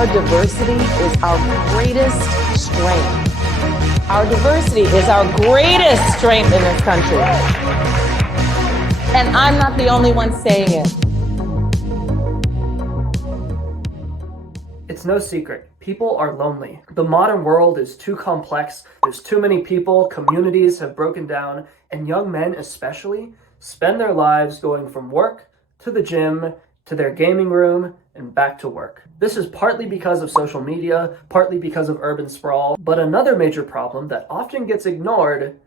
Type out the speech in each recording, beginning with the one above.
our diversity is our greatest strength. Our diversity is our greatest strength in this country. And I'm not the only one saying it. It's no secret, people are lonely. The modern world is too complex, there's too many people, communities have broken down, and young men especially spend their lives going from work to the gym, to their gaming room, and back to work. This is partly because of social media, partly because of urban sprawl, but another major problem that often gets ignored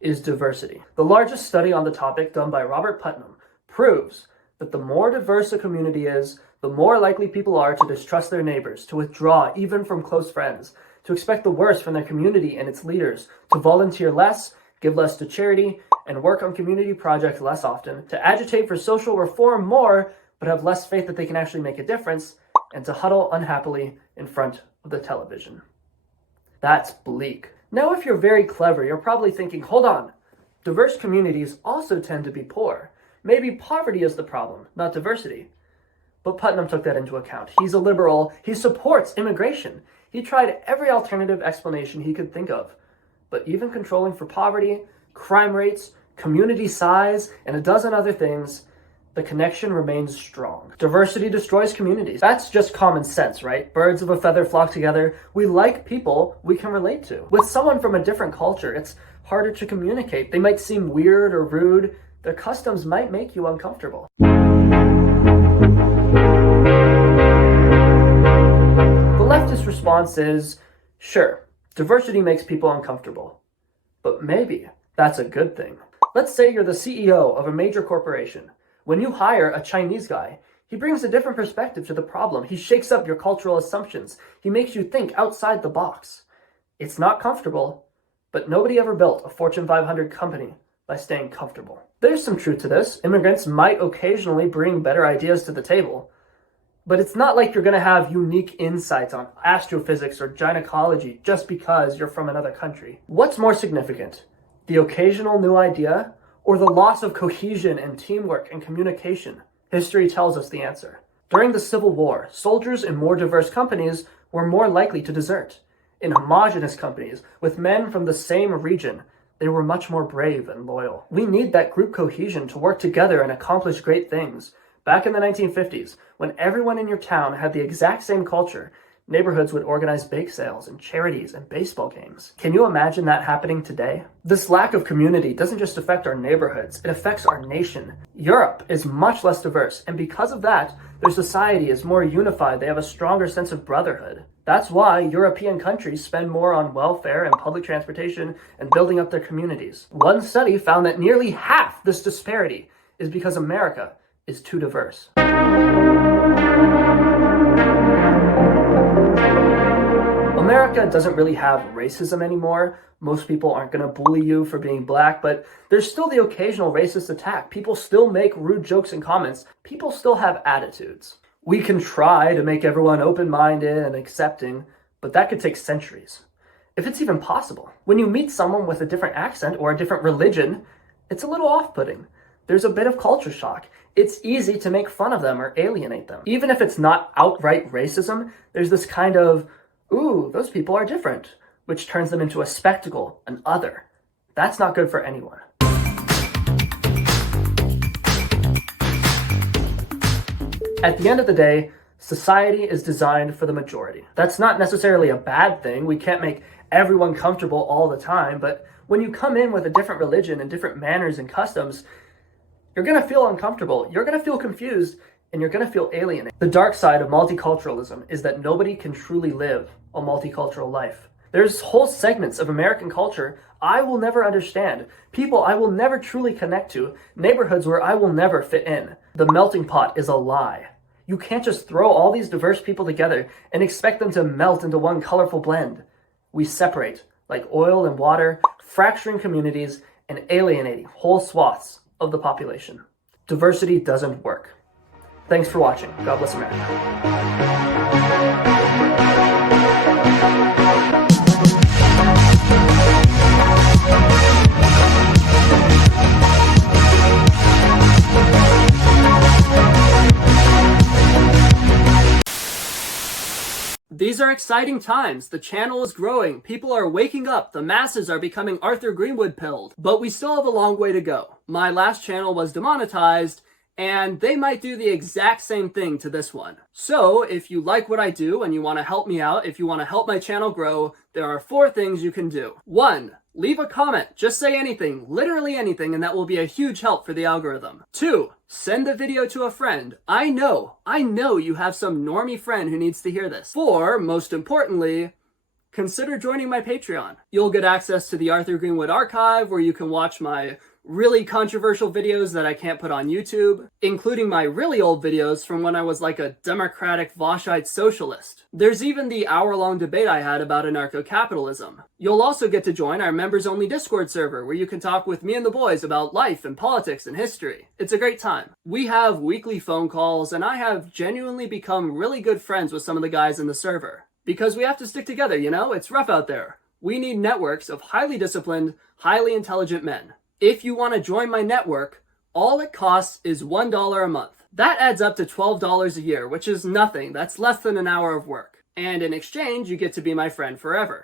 is diversity. The largest study on the topic, done by Robert Putnam, proves that the more diverse a community is, the more likely people are to distrust their neighbors, to withdraw even from close friends, to expect the worst from their community and its leaders, to volunteer less, give less to charity, and work on community projects less often, to agitate for social reform more, but have less faith that they can actually make a difference, and to huddle unhappily in front of the television. That's bleak. Now, if you're very clever, you're probably thinking, hold on, diverse communities also tend to be poor. Maybe poverty is the problem, not diversity. But Putnam took that into account. He's a liberal. He supports immigration. He tried every alternative explanation he could think of. But even controlling for poverty, crime rates, community size, and a dozen other things, the connection remains strong. Diversity destroys communities. That's just common sense, right? Birds of a feather flock together. We like people we can relate to. With someone from a different culture, it's harder to communicate. They might seem weird or rude. Their customs might make you uncomfortable. The leftist response is, sure, diversity makes people uncomfortable, but maybe that's a good thing. Let's say you're the CEO of a major corporation. When you hire a Chinese guy, he brings a different perspective to the problem. He shakes up your cultural assumptions. He makes you think outside the box. It's not comfortable, but nobody ever built a Fortune 500 company by staying comfortable. There's some truth to this. Immigrants might occasionally bring better ideas to the table, but it's not like you're going to have unique insights on astrophysics or gynecology just because you're from another country. What's more significant, the occasional new idea or the loss of cohesion and teamwork and communication? History tells us the answer. During the Civil War, soldiers in more diverse companies were more likely to desert. In homogenous companies, with men from the same region, they were much more brave and loyal. We need that group cohesion to work together and accomplish great things. Back in the 1950s, when everyone in your town had the exact same culture, neighborhoods would organize bake sales and charities and baseball games. Can you imagine that happening today? This lack of community doesn't just affect our neighborhoods, it affects our nation. Europe is much less diverse, and because of that, their society is more unified. They have a stronger sense of brotherhood. That's why European countries spend more on welfare and public transportation and building up their communities. One study found that nearly half this disparity is because America is too diverse. America doesn't really have racism anymore. Most people aren't going to bully you for being black, but there's still the occasional racist attack. People still make rude jokes and comments. People still have attitudes. We can try to make everyone open-minded and accepting, but that could take centuries, if it's even possible. When you meet someone with a different accent or a different religion, it's a little off-putting. There's a bit of culture shock. It's easy to make fun of them or alienate them. Even if it's not outright racism, there's this kind of, ooh, those people are different, which turns them into a spectacle, an other. That's not good for anyone. At the end of the day, society is designed for the majority. That's not necessarily a bad thing. We can't make everyone comfortable all the time, but when you come in with a different religion and different manners and customs, you're going to feel uncomfortable, you're going to feel confused, and you're going to feel alienated. The dark side of multiculturalism is that nobody can truly live a multicultural life. There's whole segments of American culture I will never understand, people I will never truly connect to, neighborhoods where I will never fit in. The melting pot is a lie. You can't just throw all these diverse people together and expect them to melt into one colorful blend. We separate, like oil and water, fracturing communities and alienating whole swaths of the population. Diversity doesn't work. Thanks for watching. God bless America. exciting times. The channel is growing. People are waking up. The masses are becoming Arthur Greenwood pilled. But we still have a long way to go. My last channel was demonetized, and they might do the exact same thing to this one. So if you like what I do and you want to help me out, if you want to help my channel grow, there are 4 things you can do. 1. Leave a comment. Just say anything, literally anything, and that will be a huge help for the algorithm. 2. Send the video to a friend. I know you have some normie friend who needs to hear this. 4. Most importantly, consider joining my Patreon. You'll get access to the Arthur Greenwood archive, where you can watch my really controversial videos that I can't put on YouTube, including my really old videos from when I was like a democratic Voshite socialist. There's even the hour-long debate I had about anarcho-capitalism. You'll also get to join our members-only Discord server, where you can talk with me and the boys about life and politics and history. It's a great time. We have weekly phone calls, and I have genuinely become really good friends with some of the guys in the server. Because we have to stick together, you know? It's rough out there. We need networks of highly disciplined, highly intelligent men. If you want to join my network, all it costs is $1 a month. That adds up to $12 a year, which is nothing. That's less than an hour of work. And in exchange, you get to be my friend forever.